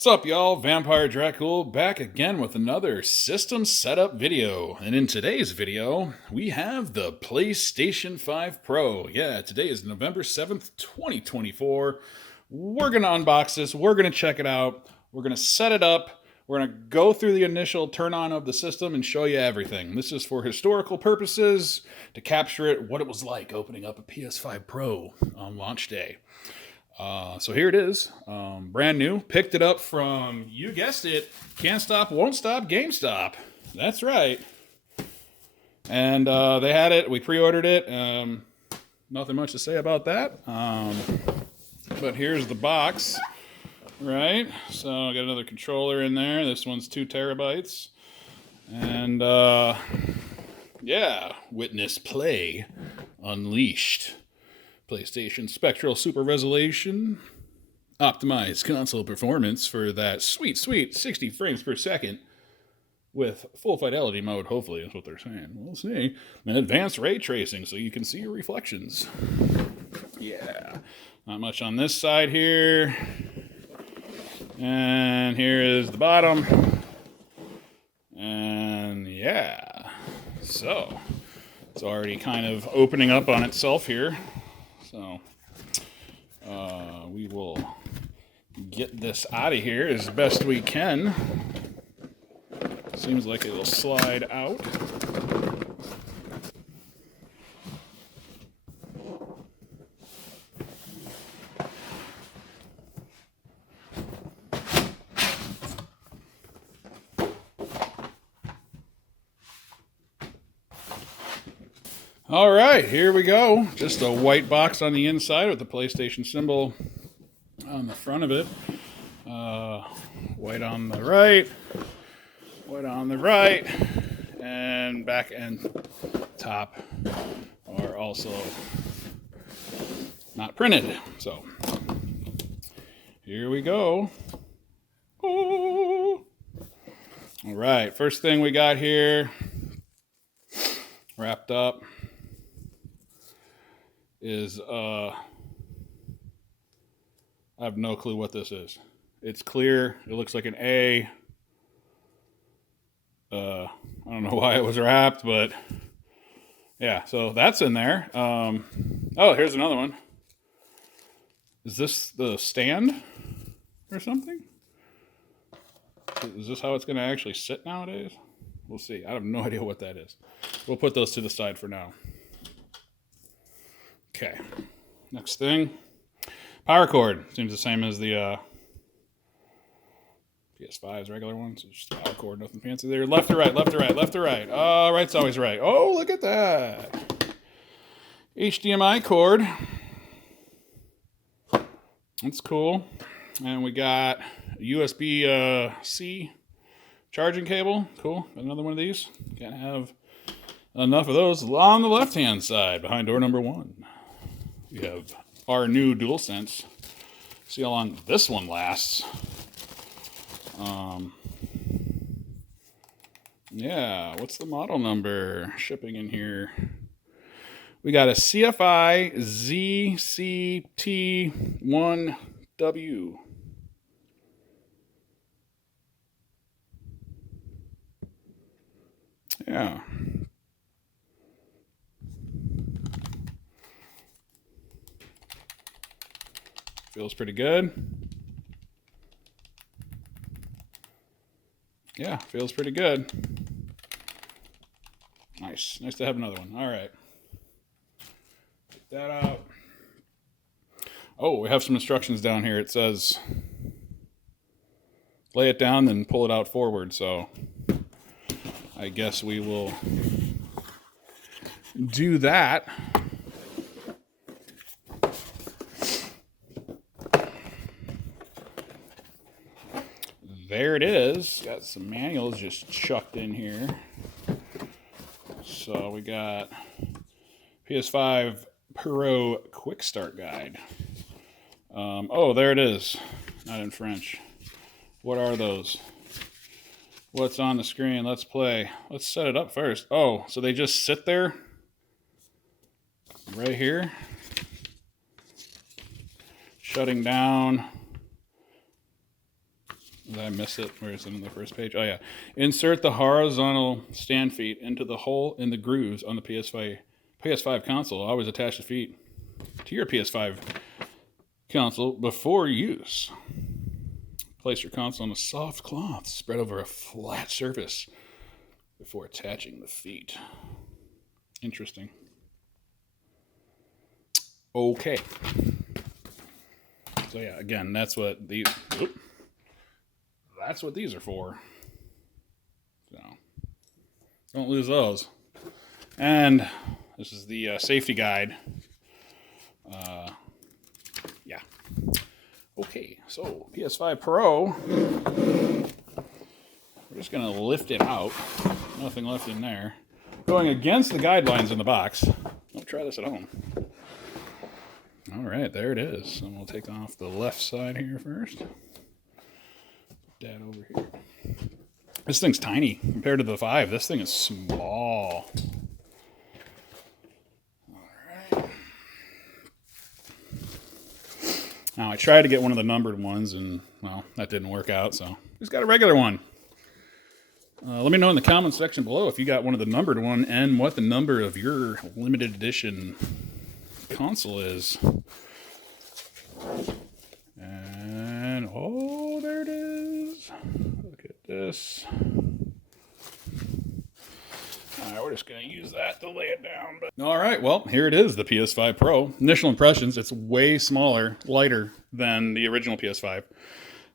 What's up, y'all? Vampire Dracul back again with another system setup video. And in today's video, we have the PlayStation 5 Pro. Yeah, today is November 7th, 2024. We're going to unbox this. We're going to check it out. We're going to set it up. We're going to go through the initial turn on of the system and show you everything. This is for historical purposes, to capture it, what it was like opening up a PS5 Pro on launch day. So here it is, brand new. Picked it up from, you guessed it, Can't Stop, Won't Stop, GameStop. That's right. And they had it. We pre-ordered it. Nothing much to say about that. But here's the box, right? So I got another controller in there. This one's 2 terabytes. And yeah, witness play unleashed. PlayStation Spectral Super Resolution, optimized console performance for that sweet 60 frames per second with full fidelity mode, hopefully, is what they're saying. We'll see. And advanced ray tracing so you can see your reflections. Yeah. Not much on this side here. And here is the bottom. And yeah. So, it's already kind of opening up on itself here. So, we will get this out of here as best we can. Seems like it'll slide out. All right, here we go. Just a white box on the inside with the PlayStation symbol on the front of it. White on the right, white on the right, and back and top are also not printed. So here we go. Oh. All right, first thing we got here, wrapped up, is I have no clue what this is. It's clear. It looks like an A. I don't know why it was wrapped, but yeah, so that's in there. Oh, here's another one. Is this the stand or something? Is this how it's going to actually sit nowadays? We'll see. I have no idea what that is. We'll put those to the side for now. Okay, next thing, power cord. Seems the same as the PS5's regular ones. It's just power cord, nothing fancy there. Left to right, left to right, left to right. Right's always right. Oh, look at that. HDMI cord. That's cool. And we got a USB-C charging cable. Cool, got another one of these. Can't have enough of those. On the left-hand side, behind door number 1. We have our new DualSense. See how long this one lasts. Yeah, what's the model number? Shipping in here. We got a CFI ZCT1W. Yeah. Feels pretty good. Yeah, feels pretty good. Nice. Nice to have another one. All right. Take that out. Oh, we have some instructions down here. It says lay it down, then pull it out forward. So I guess we will do that. There it is. Got some manuals just chucked in here. So we got PS5 PRO Quick Start Guide. Oh, there it is. Not in French. What are those? What's on the screen? Let's play. Let's set it up first. Oh, so they just sit there? Right here? Shutting down. Did I miss it? Where is it in the first page? Oh, yeah. Insert the horizontal stand feet into the hole in the grooves on the PS5 console. Always attach the feet to your PS5 console before use. Place your console on a soft cloth spread over a flat surface before attaching the feet. Interesting. Okay. So yeah, again, that's what these are for. So don't lose those. And this is the safety guide. Yeah. Okay, so PS5 Pro. We're just gonna lift it out. Nothing left in there. Going against the guidelines in the box. Don't try this at home. All right, there it is. And we'll take off the left side here first. Put that over here. This thing's tiny compared to the 5. This thing is small. All right. Now, I tried to get one of the numbered ones, and, well, that didn't work out, so just got a regular one. Let me know in the comment section below if you got one of the numbered one and what the number of your limited edition console is. And oh, there it is. Look at this. All right, we're just gonna use that to lay it down. All right, well, here it is, the PS5 Pro. Initial impressions, it's way smaller, lighter than the original PS5.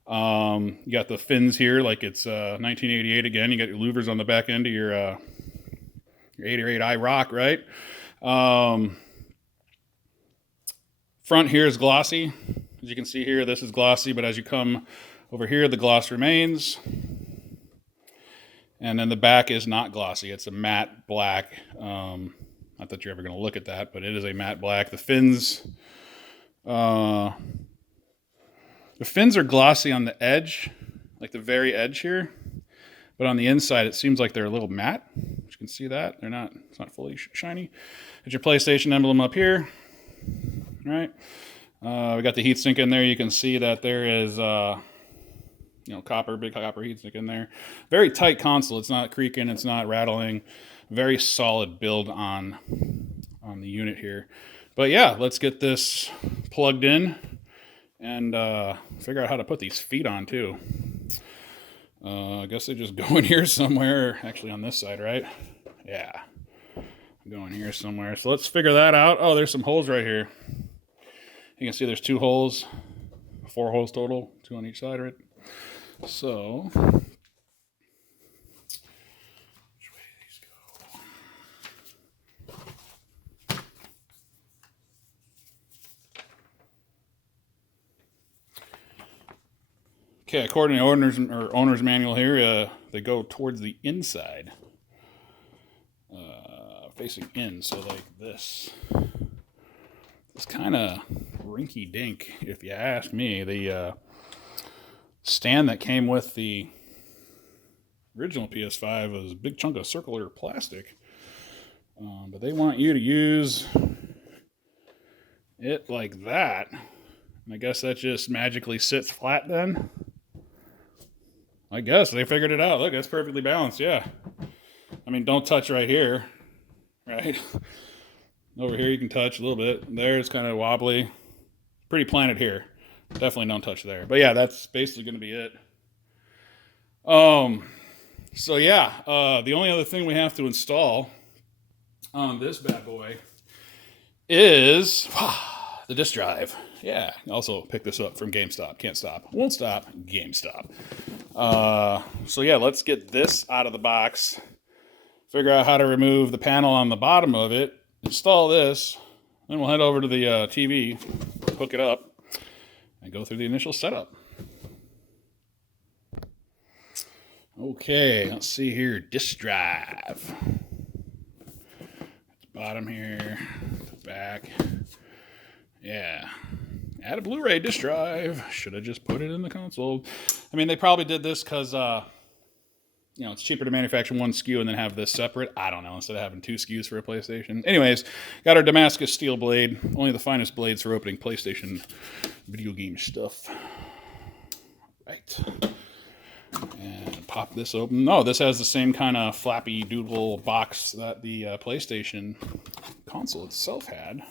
You got the fins here like it's 1988 again. You got your louvers on the back end of your 808i Rock, right? Front here is glossy. As you can see here, this is glossy, but as you come over here, the gloss remains. And then the back is not glossy. It's a matte black. Not that you're ever going to look at that, but it is a matte black. The fins are glossy on the edge, like the very edge here. But on the inside, it seems like they're a little matte. You can see that. It's not fully shiny. There's your PlayStation emblem up here. Right. We got the heatsink in there. You can see that there is, big copper heatsink in there. Very tight console. It's not creaking. It's not rattling. Very solid build on the unit here. But yeah, let's get this plugged in and figure out how to put these feet on too. I guess they just go in here somewhere. Actually, on this side, right? Yeah, go in here somewhere. So let's figure that out. Oh, there's some holes right here. You can see there's 2 holes, 4 holes total, 2 on each side, right? So, which way do these go? Okay, according to the owner's manual here, they go towards the inside, facing in, so like this. It's kind of rinky-dink, if you ask me. The stand that came with the original PS5 was a big chunk of circular plastic. But they want you to use it like that. And I guess that just magically sits flat then. I guess they figured it out. Look, it's perfectly balanced, yeah. I mean, don't touch right here, right? Over here you can touch a little bit. There it's kind of wobbly. Pretty planted here. Definitely don't touch there. But yeah, that's basically going to be it. So yeah, the only other thing we have to install on this bad boy is the disk drive. Yeah, also pick this up from GameStop. Can't stop. Won't stop. GameStop. So yeah, let's get this out of the box. Figure out how to remove the panel on the bottom of it. Install this. Then we'll head over to the TV, hook it up, and go through the initial setup. Okay, let's see here. Disk drive. Bottom here, back. Yeah. Add a Blu-ray disk drive. Should have just put it in the console. I mean, they probably did this because, it's cheaper to manufacture one SKU and then have this separate. I don't know, instead of having 2 SKUs for a PlayStation. Anyways, got our Damascus steel blade. Only the finest blades for opening PlayStation video game stuff. Right. pop this open. No, this has the same kind of flappy doodle box that the PlayStation console itself had.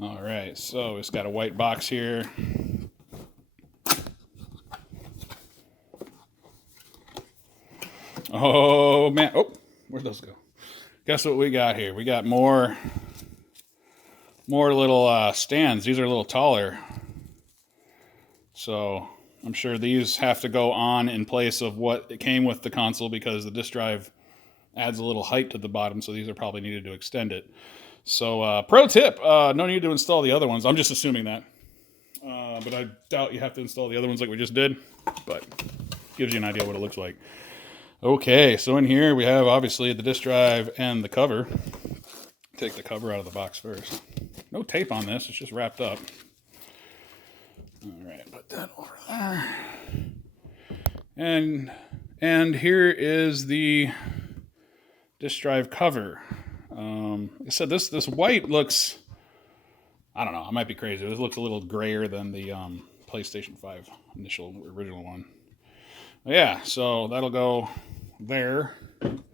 All right, so it's got a white box here. Oh man, oh, where'd those go? Guess what we got here? We got more little stands. These are a little taller. So I'm sure these have to go on in place of what it came with the console because the disk drive adds a little height to the bottom. So these are probably needed to extend it. So pro tip, no need to install the other ones. I'm just assuming that. But I doubt you have to install the other ones like we just did. But gives you an idea what it looks like. Okay, so in here we have obviously the disk drive and the cover. Take the cover out of the box first. No tape on this, it's just wrapped up. All right, put that over there. And here is the disk drive cover. Like I said, this white looks, I don't know, I might be crazy. This looks a little grayer than the PlayStation 5 original one. But yeah, so that'll go there. And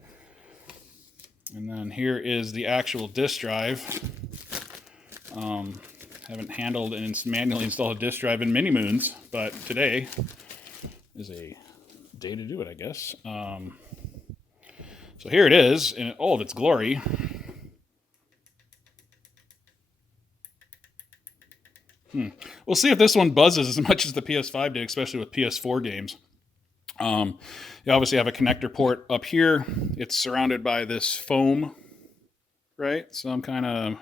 then here is the actual disk drive. Haven't handled and manually installed a disk drive in many moons, but today is a day to do it, I guess. So here it is in all of its glory. We'll see if this one buzzes as much as the PS5 did, especially with PS4 games. You obviously have a connector port up here. It's surrounded by this foam, right? Some kind of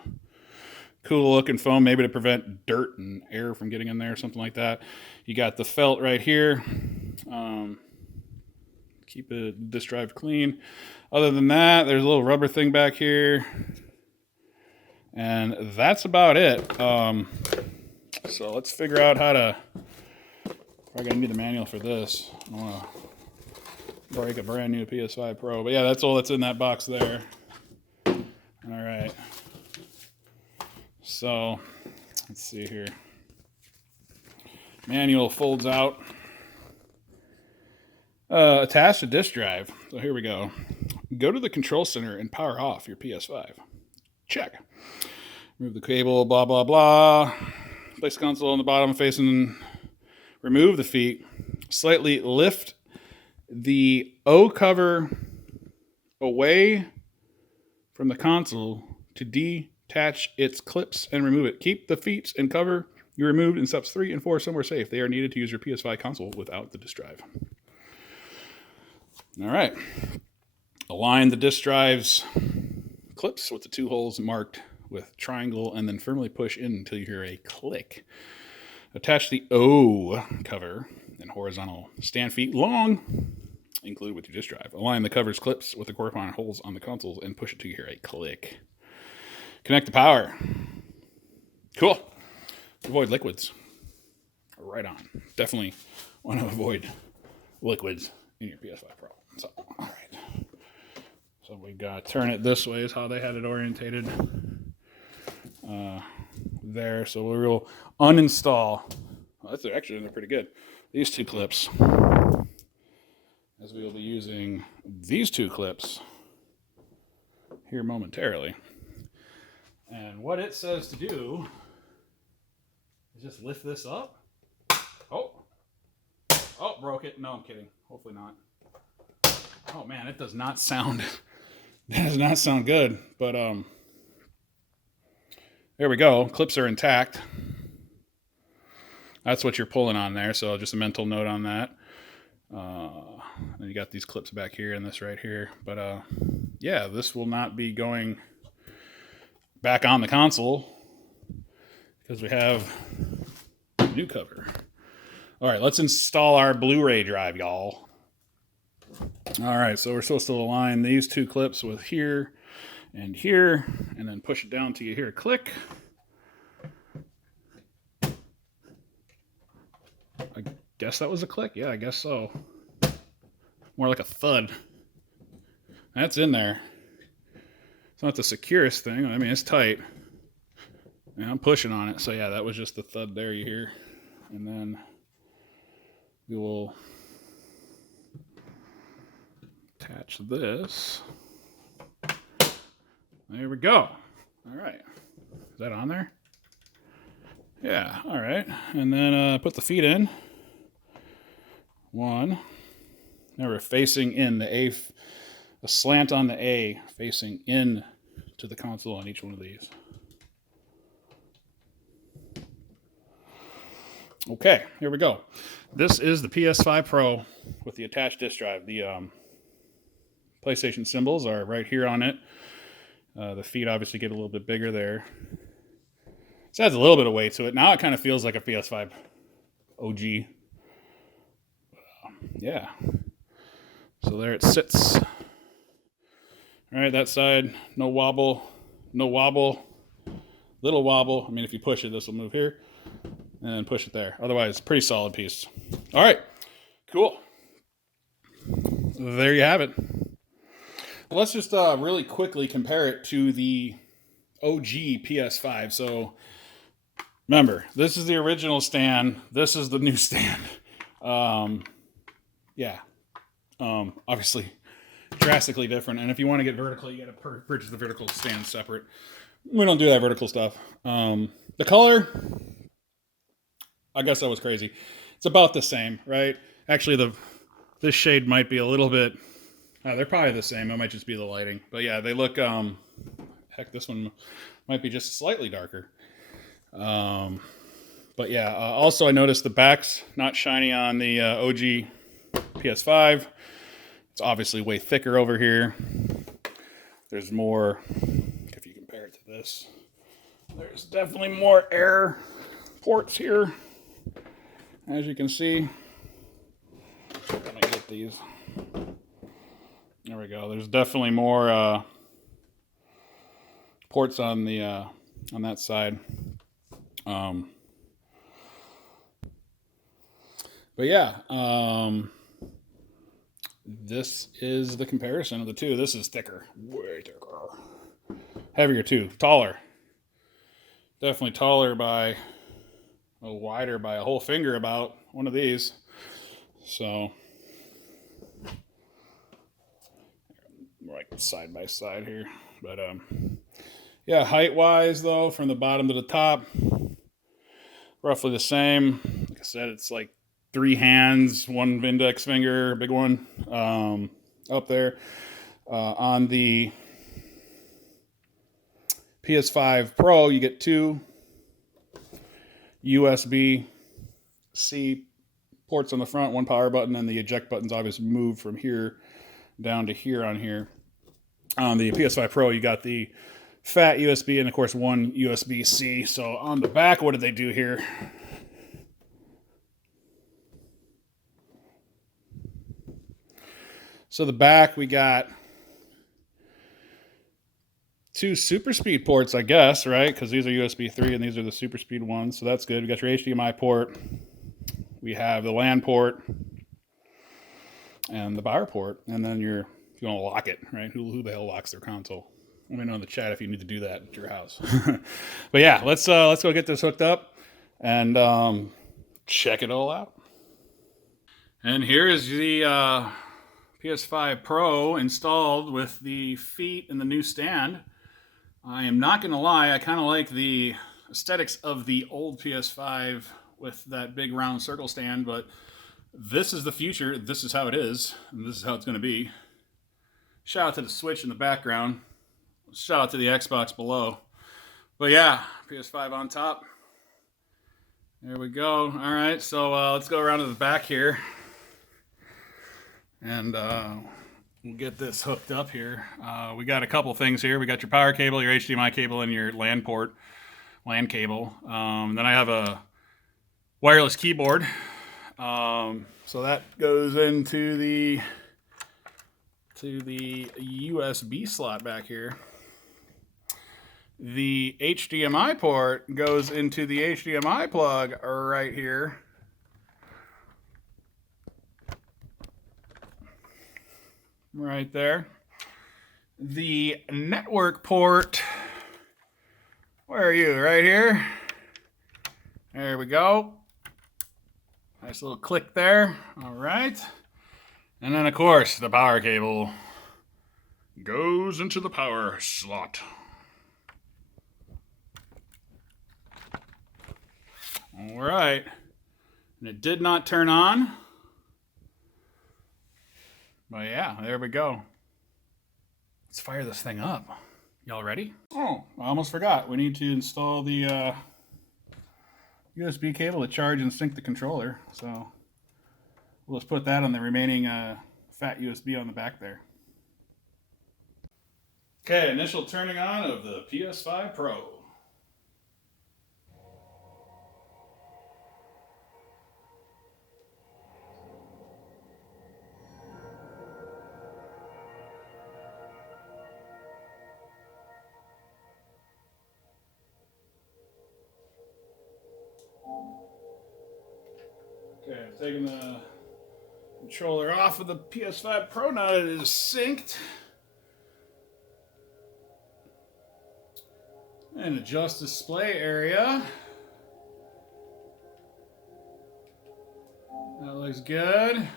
cool looking foam, maybe to prevent dirt and air from getting in there or something like that. You got the felt right here. Keep the disk drive clean. Other than that, there's a little rubber thing back here. And that's about it. So let's figure out how to... Probably gonna need the manual for this. I want to break a brand new PS5 Pro. But yeah, that's all that's in that box there. All right. So let's see here. Manual folds out. Attached to disk drive. So here we go. Go to the control center and power off your PS5. Check. Remove the cable, blah, blah, blah. Place the console on the bottom facing... Remove the feet, slightly lift the O cover away from the console to detach its clips and remove it. Keep the feet and cover you removed in steps 3 and 4 somewhere safe. They are needed to use your PS5 console without the disk drive. All right. Align the disk drive's clips with the 2 holes marked with triangle and then firmly push in until you hear a click. Attach the O cover and horizontal stand feet long, included with your disk drive. Align the cover's clips with the corresponding holes on the consoles and push it till you hear a click. Connect the power. Cool. Avoid liquids. Right on. Definitely want to avoid liquids in your PS5 Pro. So, all right. So we got turn it this way is how they had it orientated. There, so we'll uninstall. Well, that's actually they're pretty good. These 2 clips, as we will be using these 2 clips here momentarily. And what it says to do is just lift this up. Oh, broke it. No, I'm kidding. Hopefully not. Oh man, it does not sound. That does not sound good, but there we go. Clips are intact. That's what you're pulling on there. So just a mental note on that. And you got these clips back here and this right here. But yeah, this will not be going back on the console because we have a new cover. All right, let's install our Blu-ray drive, y'all. All right, so we're supposed to align these 2 clips with here and here, and then push it down till you hear a click. I guess that was a click. Yeah, I guess so. More like a thud. That's in there. It's not the securest thing. I mean, it's tight. And I'm pushing on it. So yeah, that was just the thud there you hear. and then we will attach this. There we go. All right. Is that on there? Yeah, all right. And then put the feet in. One. Now we're facing in the slant on the A, facing in to the console on each one of these. Okay, here we go. This is the PS5 Pro with the attached disk drive. The PlayStation symbols are right here on it. The feet obviously get a little bit bigger there. This adds a little bit of weight to it. Now it kind of feels like a PS5 OG. Yeah. So there it sits. All right, that side, no wobble, no wobble, little wobble. I mean, if you push it, this will move here, and push it there. Otherwise, pretty solid piece. All right, cool. There you have it. Let's just really quickly compare it to the OG PS5. So remember, this is the original stand. This is the new stand. Yeah. Obviously drastically different. And if you want to get vertical, you got to purchase the vertical stand separate. We don't do that vertical stuff. The color, I guess that was crazy. It's about the same, right? Actually, this shade might be a little bit, they're probably the same. It might just be the lighting. But yeah, they look, heck, this one might be just slightly darker. But yeah, also I noticed the back's not shiny on the OG PS5. It's obviously way thicker over here. There's more, if you compare it to this, there's definitely more air ports here, as you can see. Let me get these. There we go. There's definitely more ports on the on that side. But yeah, this is the comparison of the two. This is thicker, way thicker, heavier too, taller. Definitely taller by, wider by a whole finger about one of these. So, like side by side here. But yeah, height-wise though, from the bottom to the top, roughly the same. Like I said, it's like 3 hands, 1 index finger, big one up there. On the PS5 Pro, you get 2 USB-C ports on the front, 1 power button, and the eject button's obviously moved from here down to here on here. On the PS5 Pro, you got the fat USB and, of course, 1 USB-C. So on the back, what did they do here? So the back, we got 2 super speed ports, I guess, right? Because these are USB 3 and these are the super speed ones. So that's good. We got your HDMI port. We have the LAN port and the power port. And then if you want to lock it, right? Who the hell locks their console? Let me know in the chat if you need to do that at your house. But yeah, let's go get this hooked up and check it all out. And here is the PS5 Pro installed with the feet and the new stand. I am not going to lie, I kind of like the aesthetics of the old PS5 with that big round circle stand, but this is the future. This is how it is, and this is how it's going to be. Shout out to the Switch in the background. Shout out to the Xbox below. But yeah, PS5 on top. There we go. All right, so let's go around to the back here. And we'll get this hooked up here. We got a couple things here. We got your power cable, your HDMI cable, and your LAN cable. Then I have a wireless keyboard. So that goes into the USB slot back here. The HDMI port goes into the HDMI plug right here. Right there. The network port, where are you? Right here. There we go. Nice little click there. All right. And then, of course, the power cable goes into the power slot. All right. And it did not turn on. But yeah, there we go. Let's fire this thing up. Y'all ready? Oh, I almost forgot. We need to install the USB cable to charge and sync the controller. So we'll just put that on the remaining fat USB on the back there. Okay, initial turning on of the PS5 Pro. Okay, I'm taking the controller off of the PS5 Pro now that it is synced. And adjust display area. That looks good.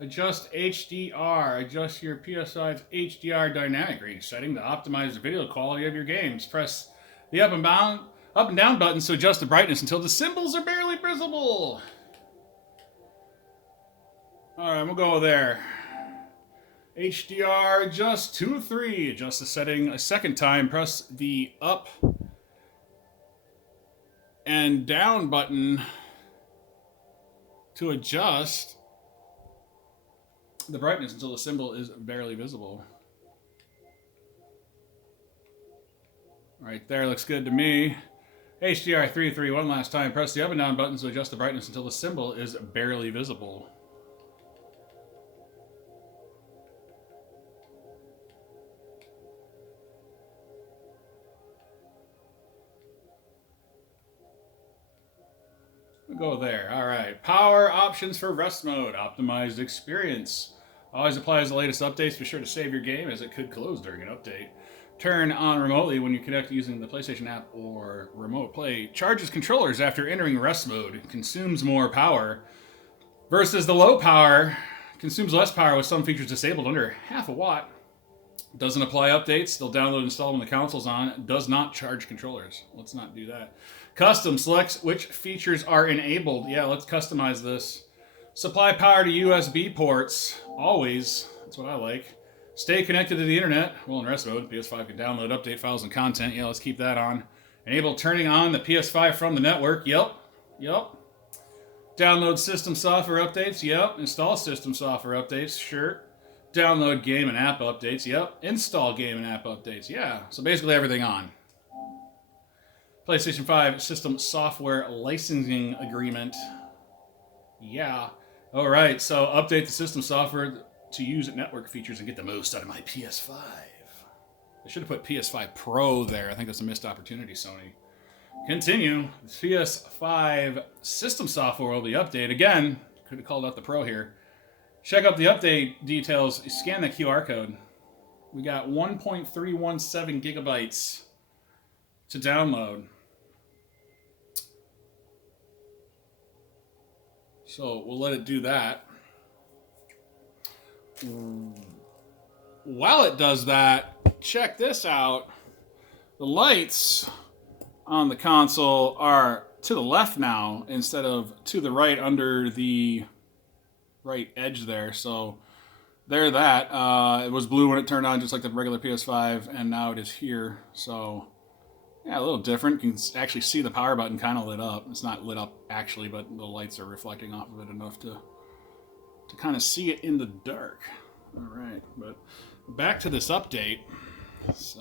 Adjust HDR. Adjust your PS5's HDR dynamic range setting to optimize the video quality of your games. Press the up and down buttons to adjust the brightness until the symbols are barely visible. Alright, we'll go there. HDR, adjust 2 of 3. Adjust the setting a second time. Press the up and down button to adjust the brightness until the symbol is barely visible. Right there, looks good to me. HDR 3 of 3 one last time. Press the up and down buttons to adjust the brightness until the symbol is barely visible. We'll go there. All right. Power options for rest mode. Optimized experience. Always applies the latest updates. Be sure to save your game as it could close during an update. Turn on remotely when you connect using the PlayStation app or remote play. Charges controllers after entering rest mode. Consumes more power. Versus the low power. Consumes less power with some features disabled under half a watt. Doesn't apply updates. Still download and install when the console's on. Does not charge controllers. Let's not do that. Custom selects which features are enabled. Yeah, let's customize this. Supply power to USB ports. Always. That's what I like. Stay connected to the internet. Well, in rest mode, PS5 can download update files and content. Yeah, let's keep that on. Enable turning on the PS5 from the network. Yep. Download system software updates. Yep. Install system software updates. Sure. Download game and app updates. Yep. Install game and app updates. Yeah. So basically everything on. PlayStation 5 system software licensing agreement. Yeah. All right. So update the system software to use network features and get the most out of my PS5. I should have put PS5 Pro there. I think that's a missed opportunity, Sony. Continue. The PS5 system software will be updated. Again, could have called out the Pro here. Check out the update details. Scan the QR code. We got 1.317 gigabytes to download. So we'll let it do that. While it does that, check this out. The lights on the console are to the left now instead of to the right under the right edge there. So there that. It was blue when it turned on just like the regular PS5, and now it is here. So yeah, a little different. You can actually see the power button kind of lit up. It's not lit up actually, but the lights are reflecting off of it enough to kind of see it in the dark. All right, but back to this update. So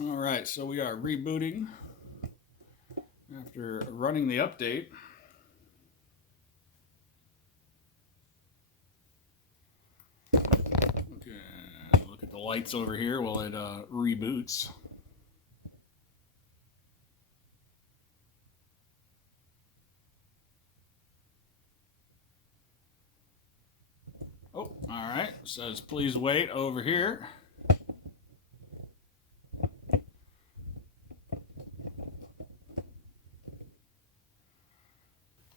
all right, so we are rebooting after running the update. Okay, look at the lights over here while it reboots. Oh, all right. Says please wait over here.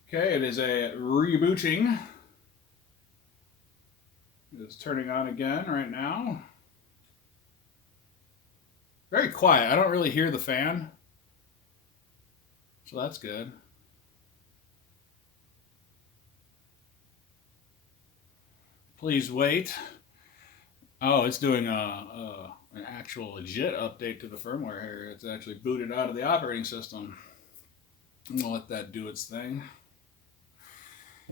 Okay, it is a rebooting. It's turning on again right now. Very quiet. I don't really hear the fan. So that's good. Please wait. Oh, it's doing an actual legit update to the firmware here. It's actually booted out of the operating system. I'm gonna let that do its thing.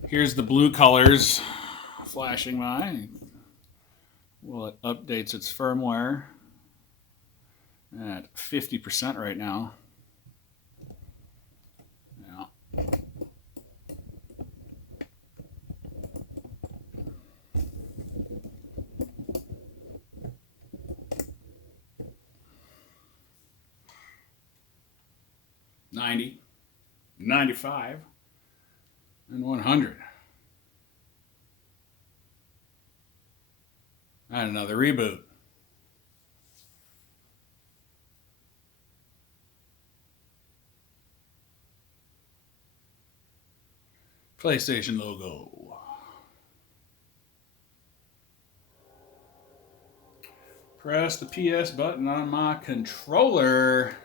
Here's the blue colors flashing by. Well, it updates its firmware at 50% right now. Yeah. $90, $95, and $100. And another reboot. PlayStation logo. Press the PS button on my controller.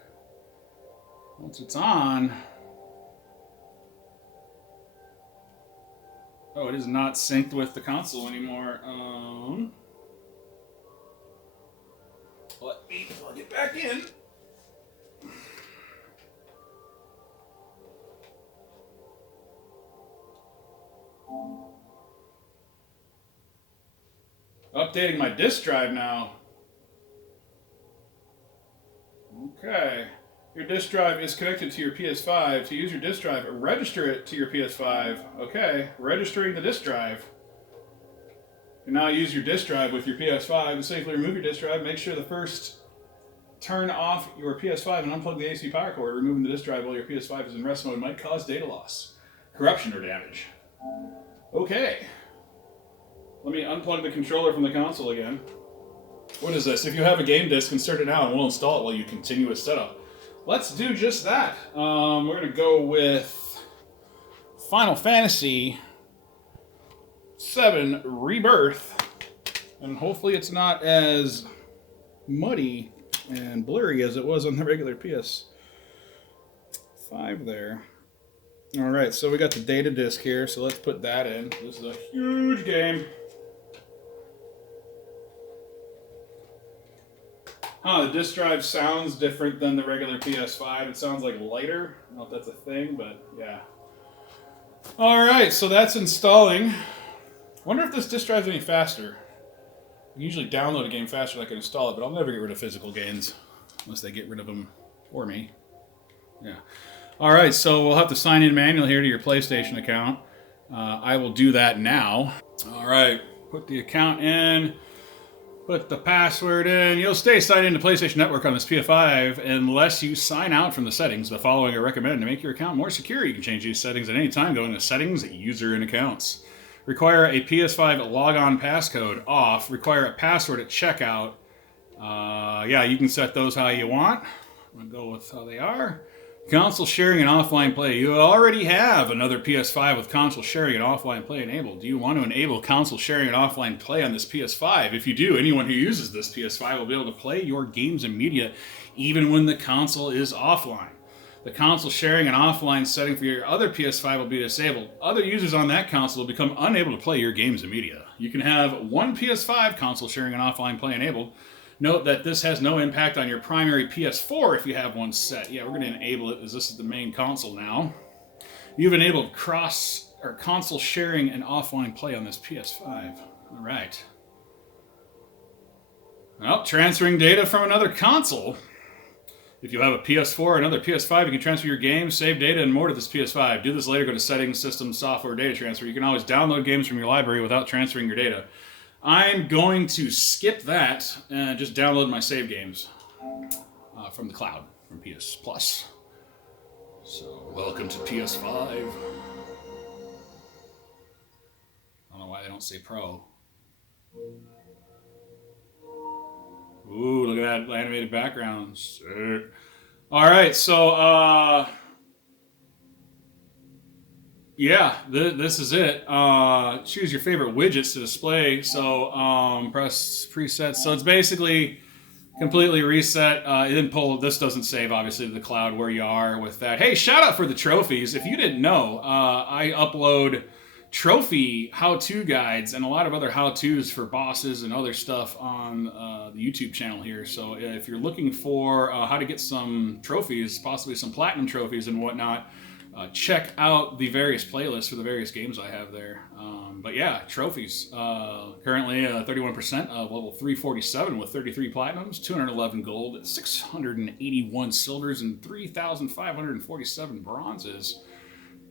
Once it's on. Oh, it is not synced with the console anymore. Let me plug it back in. Updating my disk drive now. Okay. Your disk drive is connected to your PS5. To use your disk drive, register it to your PS5. Okay, registering the disk drive. You can now use your disk drive with your PS5 and safely remove your disk drive. Make sure to first turn off your PS5 and unplug the AC power cord. Removing the disk drive while your PS5 is in rest mode might cause data loss, corruption, or damage. Okay. Let me unplug the controller from the console again. What is this? If you have a game disc, insert it now and we'll install it while you continue with setup. Let's do just that. We're going to go with Final Fantasy VII Rebirth. And hopefully it's not as muddy and blurry as it was on the regular PS5 there. Alright, so we got the data disc here, so let's put that in. This is a huge game. The disk drive sounds different than the regular PS5. It sounds like lighter. I don't know if that's a thing, but yeah. Alright, so that's installing. Wonder if this disk drive's any faster. I usually download a game faster than I can install it, but I'll never get rid of physical games unless they get rid of them for me. Yeah. Alright, so we'll have to sign in manually here to your PlayStation account. I will do that now. Alright, put the account in. Put the password in. You'll stay signed into PlayStation Network on this PS5 unless you sign out from the settings. The following are recommended to make your account more secure. You can change these settings at any time. Go into Settings, User, and Accounts. Require a PS5 logon passcode off. Require a password at checkout. Yeah, you can set those how you want. I'm going to go with how they are. Console sharing and offline play. You already have another PS5 with console sharing and offline play enabled. Do you want to enable console sharing and offline play on this PS5? If you do, anyone who uses this PS5 will be able to play your games and media even when the console is offline. The console sharing and offline setting for your other PS5 will be disabled. Other users on that console will become unable to play your games and media. You can have one PS5 console sharing and offline play enabled. Note that this has no impact on your primary PS4 if you have one set. Yeah, we're going to enable it as this is the main console now. You've enabled console sharing and offline play on this PS5. All right. Well, transferring data from another console. If you have a PS4 or another PS5, you can transfer your games, save data, and more to this PS5. Do this later. Go to Settings, System, Software, Data Transfer. You can always download games from your library without transferring your data. I'm going to skip that and just download my save games from the cloud, from PS Plus. So, welcome to PS5. I don't know why they don't say Pro. Ooh, look at that animated background. Sick. All right, so yeah, this is it. Choose your favorite widgets to display. So press presets. So it's basically completely reset. It didn't pull. This doesn't save obviously to the cloud where you are with that. Hey, shout out for the trophies. If you didn't know, I upload trophy how-to guides and a lot of other how-tos for bosses and other stuff on the YouTube channel here. So if you're looking for how to get some trophies, possibly some platinum trophies and whatnot, check out the various playlists for the various games I have there. But yeah, trophies. Currently 31% of level 347 with 33 platinums, 211 gold, 681 silvers, and 3,547 bronzes.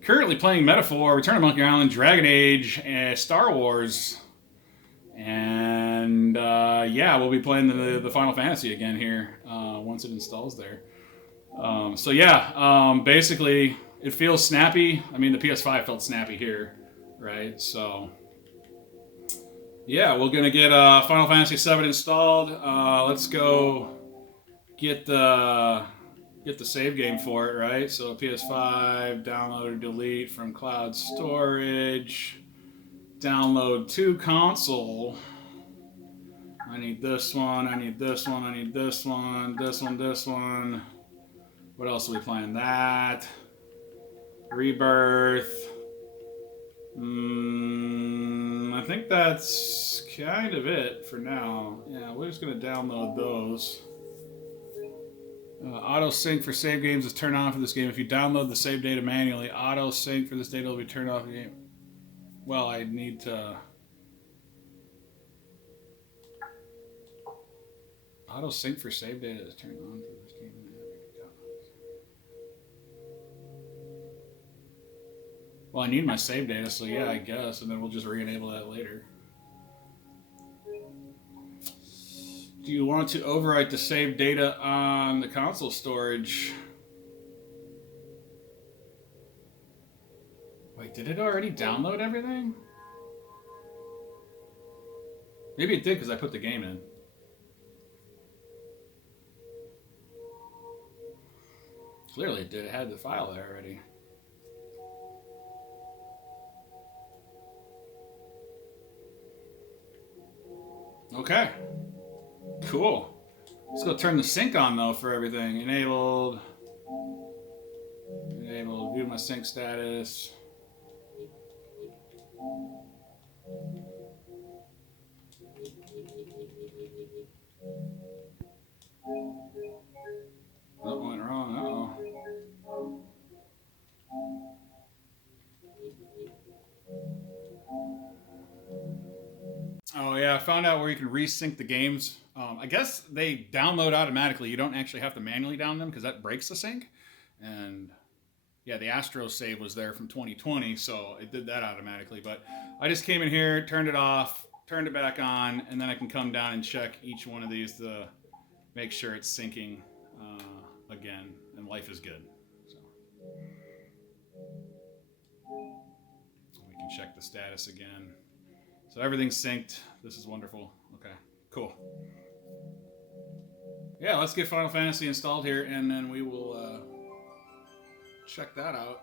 Currently playing Metaphor, Return of Monkey Island, Dragon Age, Star Wars. And yeah, we'll be playing the Final Fantasy again here once it installs there. So yeah, basically it feels snappy. I mean, the PS5 felt snappy here, right? So yeah, we're gonna get Final Fantasy VII installed. Let's go get the save game for it, right? So PS5, download or delete from cloud storage, download to console. I need this one, I need this one, I need this one, this one, this one. What else are we playing? That. Rebirth. I think that's kind of it for now. Yeah, we're just going to download those. Auto sync for save games is turned on for this game. If you download the save data manually, auto sync for this data will be turned off the game. Well, I need to... Auto sync for save data is turned on for this game. Well, I need my save data, so yeah, I guess, and then we'll just re-enable that later. Do you want to overwrite the save data on the console storage? Wait, did it already download everything? Maybe it did because I put the game in. Clearly it did. It had the file there already. Okay. Cool. Let's go turn the sync on though for everything. Enabled. Enabled. View my sync status. That went wrong. Uh-oh. Oh yeah, I found out where you can resync the games. I guess they download automatically. You don't actually have to manually download them because that breaks the sync. And yeah, the Astro save was there from 2020, so it did that automatically. But I just came in here, turned it off, turned it back on, and then I can come down and check each one of these to make sure it's syncing again, and life is good. So we can check the status again. So everything's synced. This is wonderful. Okay, cool. Yeah, let's get Final Fantasy installed here, and then we will check that out.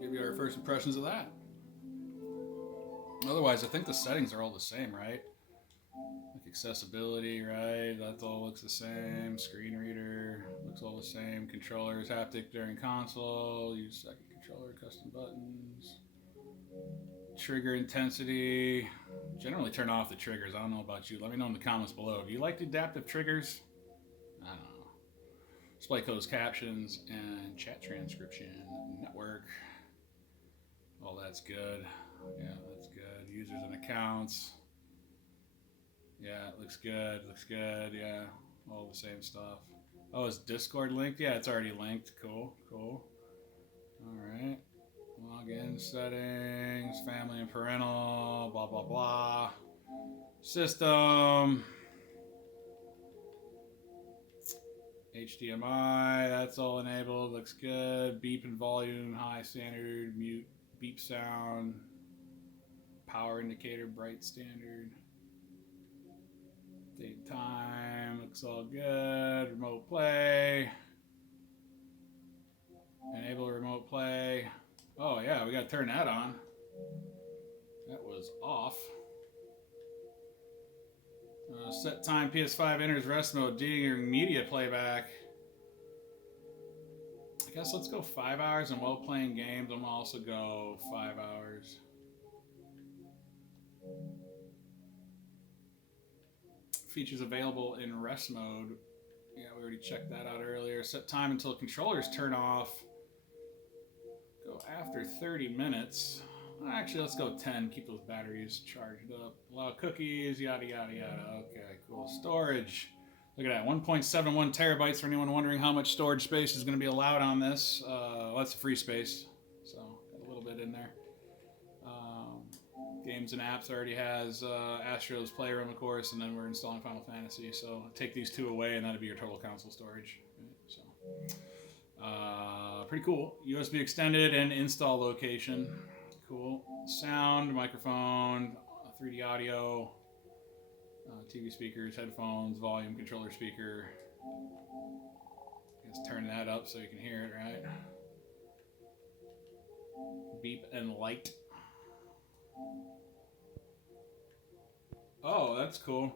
Give you our first impressions of that. Otherwise, I think the settings are all the same, right? Like accessibility, right? That all looks the same. Screen reader looks all the same. Controllers, haptic during console. Use second controller, custom buttons. Trigger intensity. Generally turn off the triggers. I don't know about you. Let me know in the comments below. Do you like the adaptive triggers? I don't know. Display closed captions and chat transcription. Network. All that's good. Yeah, that's good. Users and accounts. Yeah, it looks good. Looks good. Yeah, all the same stuff. Oh, is Discord linked? Yeah, it's already linked. Cool, cool. All right. Login settings, family and parental, blah, blah, blah. System. HDMI, that's all enabled. Looks good. Beep and volume, high standard. Mute, beep sound. Power indicator, bright standard. Date time, looks all good. Remote play. Enable remote play. Oh yeah, we gotta turn that on. That was off. Set time, PS5 enters rest mode, during media playback. I guess let's go 5 hours, and while playing games, I'm gonna also go 5 hours. Features available in rest mode. Yeah, we already checked that out earlier. Set time until controllers turn off. Go after 30 minutes. Actually, let's go 10. Keep those batteries charged up. Allow cookies, yada, yada, yada. Okay, cool. Storage. Look at that. 1.71 terabytes for anyone wondering how much storage space is going to be allowed on this. Well, that's free space. So, got a little bit in there. Games and apps already has Astro's Playroom, of course, and then we're installing Final Fantasy. So, take these two away, and that'll be your total console storage. So, pretty cool. USB extended and install location. Cool. Sound, microphone, 3D audio, TV speakers, headphones, volume controller speaker. Let's turn that up so you can hear it, right? Beep and light. Oh, that's cool.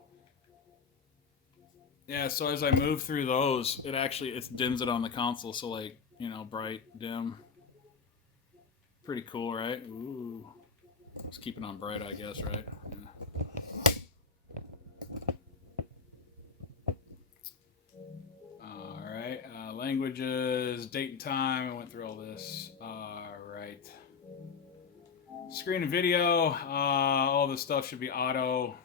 Yeah, so as I move through those, it dims it on the console, so like, you know, bright, dim. Pretty cool, right? Ooh. Let's keep it on bright, I guess, right? Yeah. Alright, languages, date and time. I went through all this. Alright. Screen and video. All this stuff should be auto.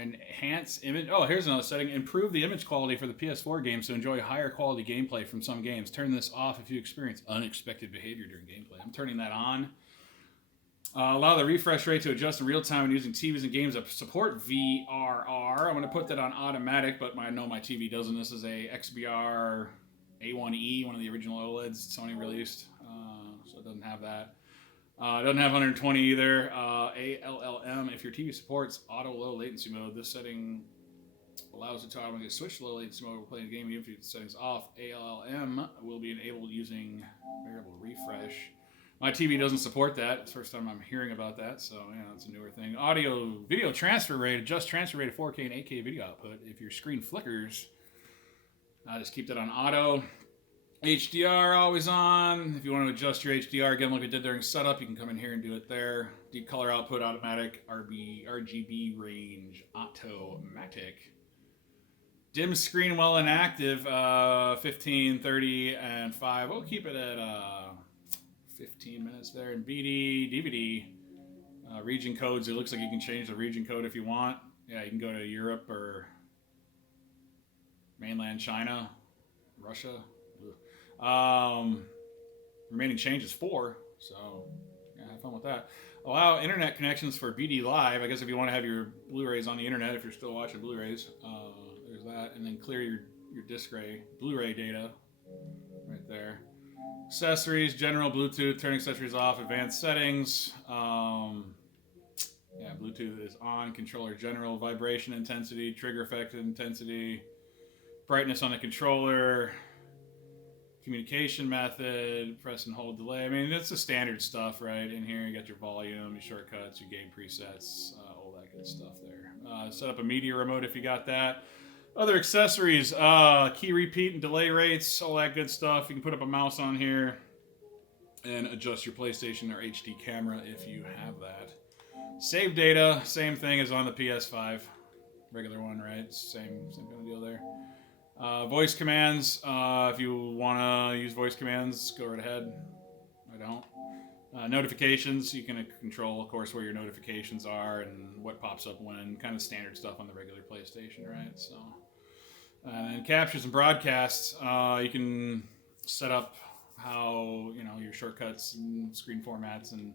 Enhance image. Oh, here's another setting. Improve the image quality for the PS4 games to enjoy higher quality gameplay from some games. Turn this off if you experience unexpected behavior during gameplay. I'm turning that on. Allow the refresh rate to adjust in real time when using TVs and games that support VRR. I'm going to put that on automatic, but I know my TV doesn't. This is a XBR A1E, one of the original OLEDs Sony released, so it doesn't have that. It doesn't have 120 either. ALLM, if your TV supports auto low latency mode, this setting allows it to automatically switch to low latency mode while playing the game. Even if the settings off, ALLM will be enabled using variable refresh. My TV doesn't support that. It's the first time I'm hearing about that, so yeah, that's a newer thing. Audio video transfer rate, adjust transfer rate of 4K and 8K video output. If your screen flickers, just keep that on auto. HDR always on. If you want to adjust your HDR again like we did during setup, you can come in here and do it there. Deep color output automatic. RGB range automatic. Dim screen while inactive. 15, 30, and 5. We'll keep it at 15 minutes there. And BD, DVD. Region codes. It looks like you can change the region code if you want. Yeah, you can go to Europe or mainland China, Russia. Remaining change is 4, so yeah, have fun with that. Allow internet connections for BD Live. I guess if you want to have your Blu-rays on the internet, if you're still watching Blu-rays, there's that. And then clear your disc ray, Blu-ray data right there. Accessories, general, Bluetooth, turn accessories off, advanced settings. Yeah, Bluetooth is on, controller general, vibration intensity, trigger effect intensity, brightness on the controller, communication method, press and hold delay. I mean, that's the standard stuff, right? In here, you got your volume, your shortcuts, your game presets, all that good stuff there. Set up a media remote if you got that. Other accessories, key repeat and delay rates, all that good stuff. You can put up a mouse on here and adjust your PlayStation or HD camera if you have that. Save data, same thing as on the PS5. Regular one, right? Same kind of deal there. Voice commands, if you want to use voice commands, go right ahead. I don't. Notifications, you can control, of course, where your notifications are and what pops up when, kind of standard stuff on the regular PlayStation, right? So, and then captures and broadcasts, you can set up how, you know, your shortcuts and screen formats and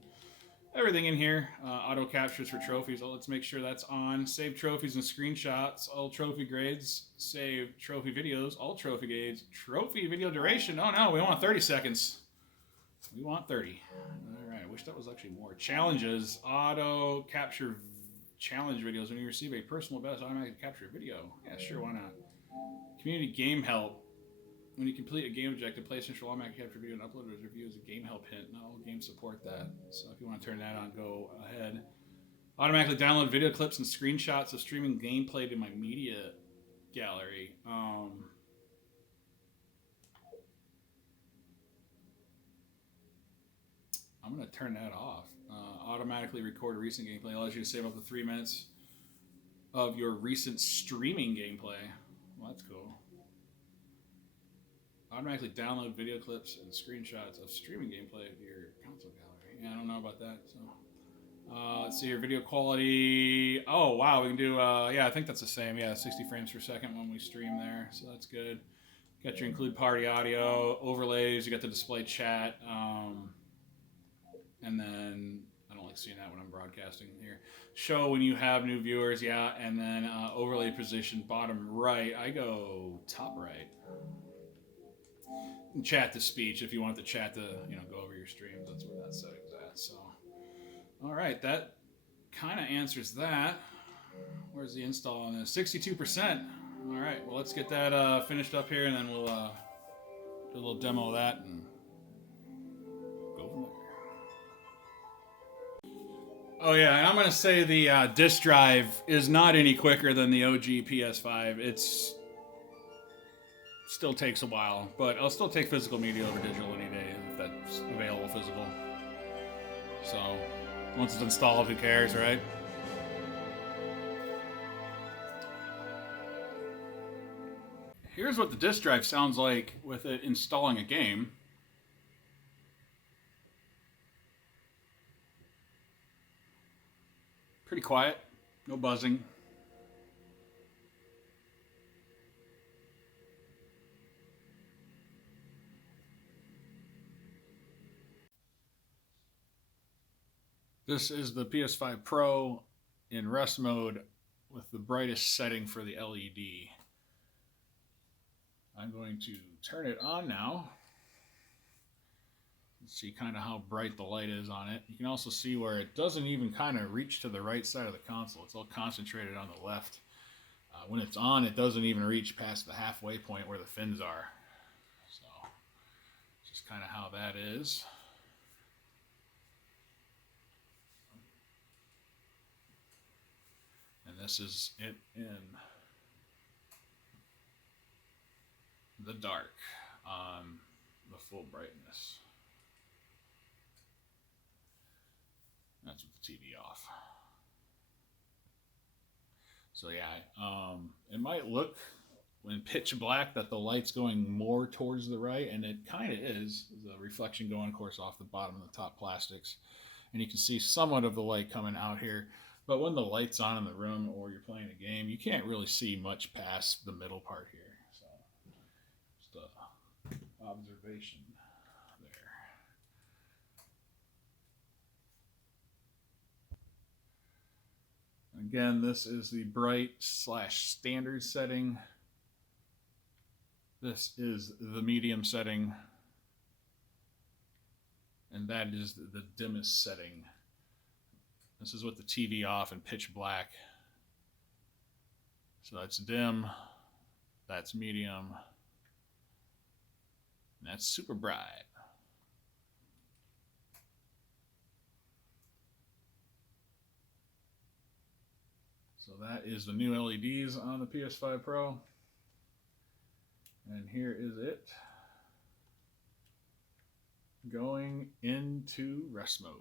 everything in here. Auto captures for trophies. Let's make sure that's on. Save trophies and screenshots. All trophy grades. Save trophy videos. All trophy grades. Trophy video duration. Oh no, we want 30 seconds. We want 30. All right. I wish that was actually more. Challenges. Auto capture challenge videos when you receive a personal best automatically capture a video. Yeah, sure, why not? Community game help. When you complete a game objective, PlayStation will automatically capture video and upload it as review as a game help hint. Not all games support that. So if you want to turn that on, go ahead. Automatically download video clips and screenshots of streaming gameplay to my media gallery. I'm going to turn that off. Automatically record a recent gameplay allows you to save up to 3 minutes of your recent streaming gameplay. Well, that's cool. Automatically download video clips and screenshots of streaming gameplay to your console gallery. Yeah, I don't know about that. So, let's see here, video quality. Oh wow, we can do. Yeah, I think that's the same. Yeah, 60 frames per second when we stream there, so that's good. Got your include party audio overlays. You got the display chat, and then I don't like seeing that when I'm broadcasting here. Show when you have new viewers, yeah, and then overlay position bottom right. I go top right. And chat to speech if you want the chat to go over your streams. That's where that setting's at. So, all right, that kind of answers that. Where's the install on this? 62%. All right, well let's get that finished up here, and then we'll do a little demo of that and go from there. Oh yeah, and I'm gonna say the disk drive is not any quicker than the OG PS5. It's still takes a while, but I'll still take physical media over digital any day if that's available physical. So once it's installed, who cares, right? Here's what the disk drive sounds like with it installing a game. Pretty quiet, no buzzing. This is the PS5 Pro in rest mode with the brightest setting for the LED. I'm going to turn it on now. Let's see kind of how bright the light is on it. You can also see where it doesn't even kind of reach to the right side of the console. It's all concentrated on the left. When it's on, it doesn't even reach past the halfway point where the fins are. So, just kind of how that is. And this is it in the dark on the full brightness. That's with the TV off. So yeah, it might look when pitch black that the light's going more towards the right, and it kind of is. There's a reflection going, of course, off the bottom of the top plastics. And you can see somewhat of the light coming out here. But when the light's on in the room or you're playing a game, you can't really see much past the middle part here. So, just an observation there. Again, this is the bright / standard setting. This is the medium setting. And that is the dimmest setting. This is with the TV off and pitch black. So that's dim, that's medium, and that's super bright. So that is the new LEDs on the PS5 Pro. And here is it going into rest mode.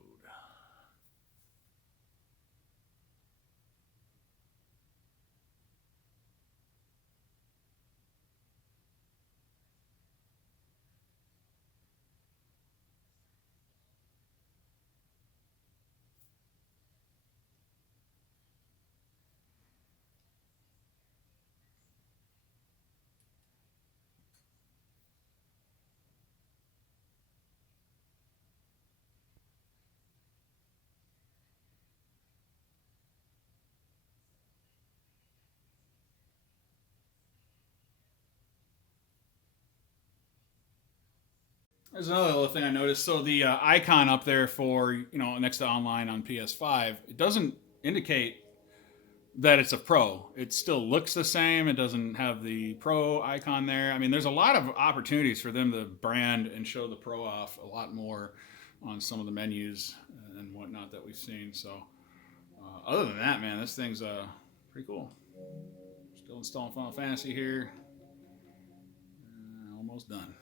There's another little thing I noticed. So the icon up there for, next to online on PS5, it doesn't indicate that it's a Pro. It still looks the same. It doesn't have the Pro icon there. I mean, there's a lot of opportunities for them to brand and show the Pro off a lot more on some of the menus and whatnot that we've seen. So, other than that, man, this thing's pretty cool. Still installing Final Fantasy here. Almost done.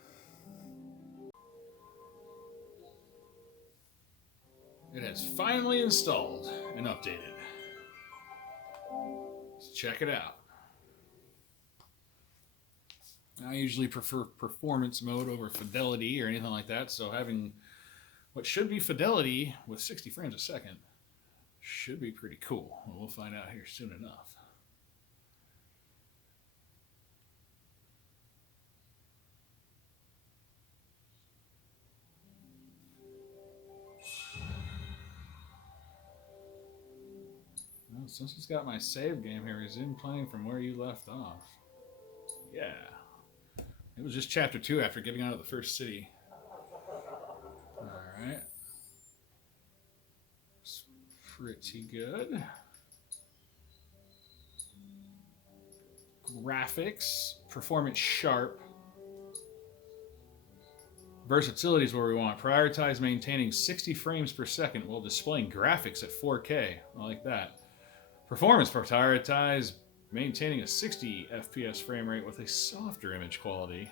It has finally installed and updated. Let's check it out. I usually prefer performance mode over fidelity or anything like that, so having what should be fidelity with 60 frames a second should be pretty cool. We'll find out here soon enough. Well, since it's got my save game here, resume playing from where you left off. Yeah. It was just chapter 2 after getting out of the first city. Alright. It's pretty good. Graphics. Performance sharp. Versatility is where we want. Prioritize maintaining 60 frames per second while displaying graphics at 4K. I like that. Performance, prioritize maintaining a 60 FPS frame rate with a softer image quality.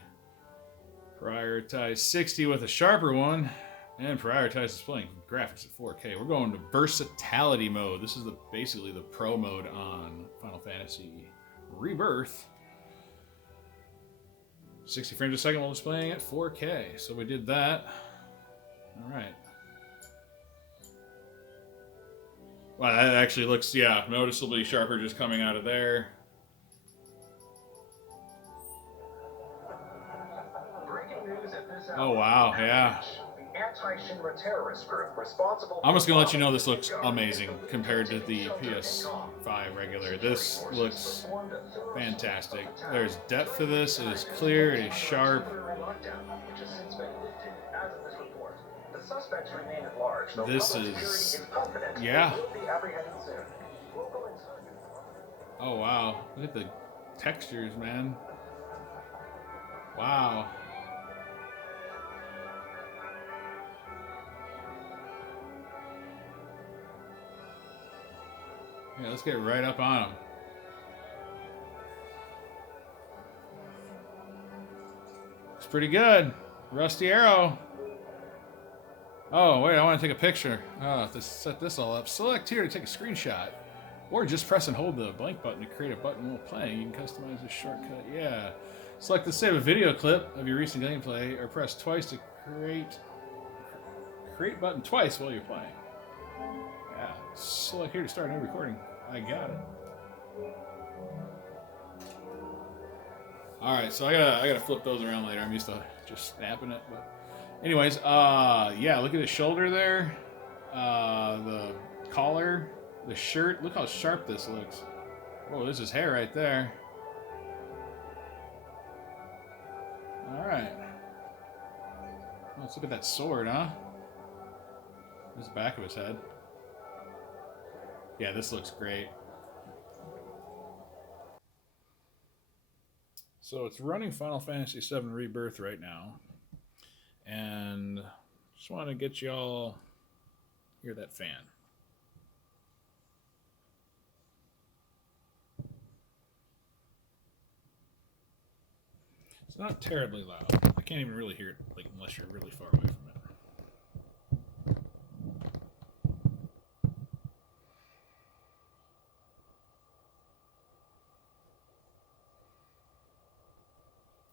Prioritize 60 with a sharper one. And prioritize displaying graphics at 4K. We're going to versatility mode. This is basically the pro mode on Final Fantasy Rebirth. 60 frames a second while displaying at 4K. So we did that. Alright. Wow, that actually looks, yeah, noticeably sharper just coming out of there. Oh, wow, yeah. I'm just going to let you know this looks amazing compared to the PS5 regular. This looks fantastic. There's depth to this. It is clear. It is sharp. This is... yeah. Oh, wow. Look at the textures, man. Wow. Yeah, let's get right up on them. It's pretty good. Rusty Arrow. Oh, wait, I want to take a picture. Oh, to set this all up. Select here to take a screenshot. Or just press and hold the blank button to create a button while playing. You can customize this shortcut. Yeah. Select to save a video clip of your recent gameplay, or press twice to create button twice while you're playing. Yeah. Select here to start a new recording. I got it. Alright, so I gotta flip those around later. I'm used to just snapping it, but anyways, yeah, look at his shoulder there. The collar, the shirt. Look how sharp this looks. Whoa, there's his hair right there. Alright. Let's look at that sword, huh? There's the back of his head. Yeah, this looks great. So it's running Final Fantasy VII Rebirth right now. And just want to get y'all hear that fan. It's not terribly loud. I can't even really hear it, like, unless you're really far away from it.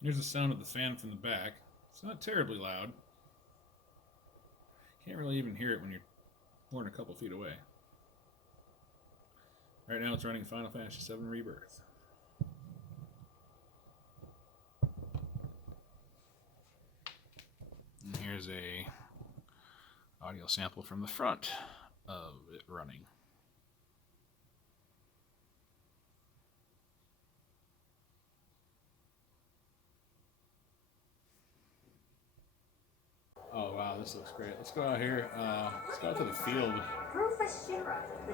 Here's the sound of the fan from the back. It's not terribly loud. Can't really even hear it when you're more than a couple feet away. Right now it's running Final Fantasy VII Rebirth. And here's a audio sample from the front of it running. Oh wow, this looks great. Let's go out here. Let's go out to the field.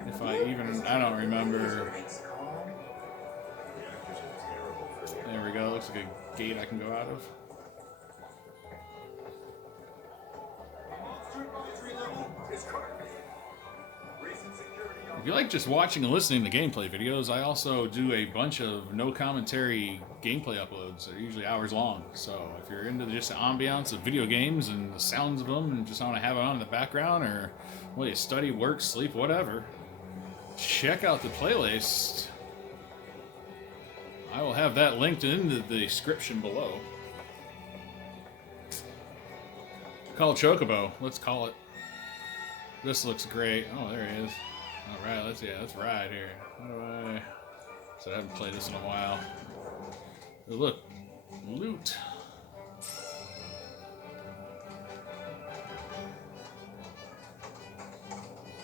If I don't remember. There we go. Looks like a gate I can go out of. If you like just watching and listening to gameplay videos, I also do a bunch of no commentary gameplay uploads. They're usually hours long. So if you're into just the ambiance of video games and the sounds of them and just want to have it on in the background or you study, work, sleep, whatever, check out the playlist. I will have that linked in the description below. Call Chocobo. Let's call it. This looks great. Oh, there he is. All right, let's ride here. How do I? So I haven't played this in a while. Oh, look, loot.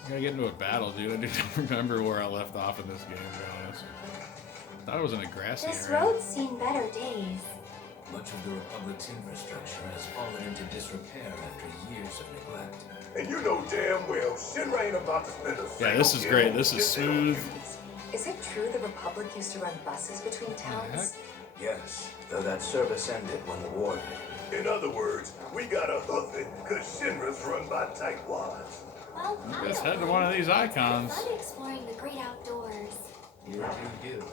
I gotta get into a battle, dude. I don't remember where I left off in this game, to be honest. I thought it was in a grassy area. This road's seen better days. Much of the Republic's infrastructure has fallen into disrepair after years of neglect. And you know damn well Shinra ain't about to spend a Yeah, this is great. This is smooth. Is it true the Republic used to run buses between towns? Yes, though that service ended when the war hit. In other words, we gotta hoof it, cause Shinra's run by tightwads. Well, Let's head to one of these icons. Fun exploring the great outdoors. You do.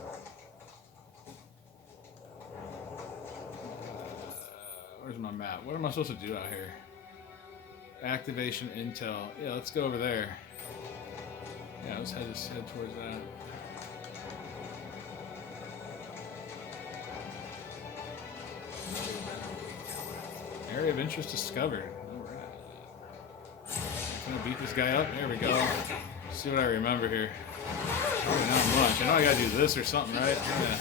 Where's my map? What am I supposed to do out here? Activation intel. Yeah, let's go over there. Yeah, let's head towards that. Area of interest discovered. Alright. Can I beat this guy up? There we go. Let's see what I remember here. Probably not much. I know I gotta do this or something, right? Yeah.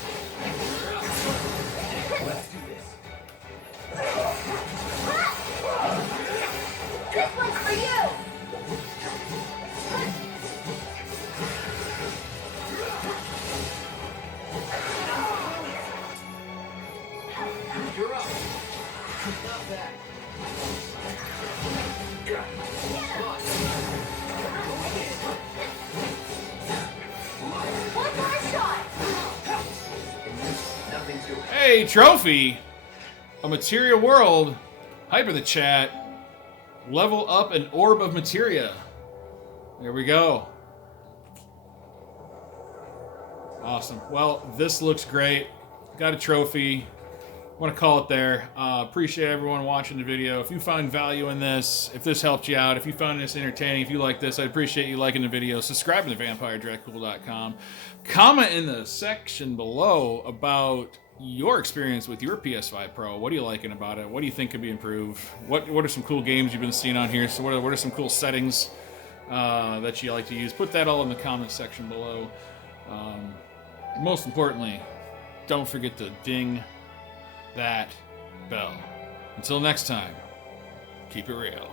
This one's for you! You're up. Not bad. One more shot! Nothing to it. Hey, trophy! A materia world. Hyper the chat. Level up an orb of materia. There we go. Awesome. Well, this looks great. Got a trophy. Want to call it there. Appreciate everyone watching the video. If you find value in this, if this helped you out, if you found this entertaining, if you like this, I'd appreciate you liking the video. Subscribe to vampiredracool.com. Comment in the section below about your experience with your PS5 Pro. What are you liking about it? What do you think could be improved? What are some cool games you've been seeing on here? So what are some cool settings that you like to use? Put that all in the comment section below. Most importantly, don't forget to ding that bell. Until next time, keep it real.